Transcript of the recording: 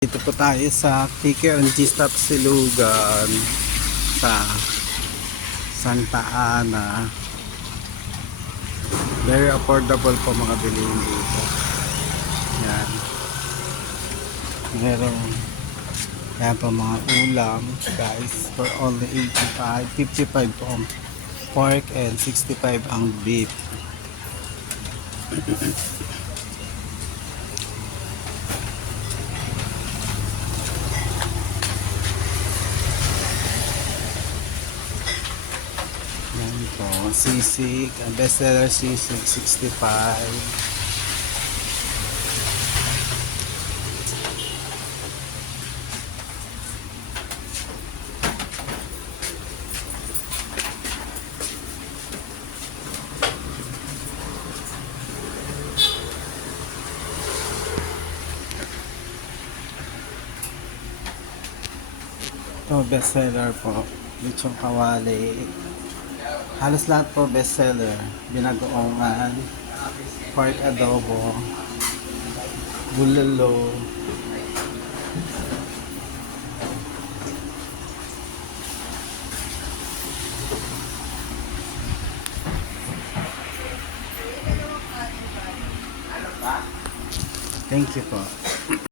Dito po tayo sa KKNG Stop Silugan sa Santa Ana. Very affordable po mga bilihin dito. Yan. Yan po mga ulam guys for only 85. 55 po ang pork and 65 ang beef. Yan po, sisig, ang bestseller sisig 65. Ito bestseller po, lechong kawali. Halos lahat po bestseller. Binagoongan, pork adobo, bulalo. Thank you po.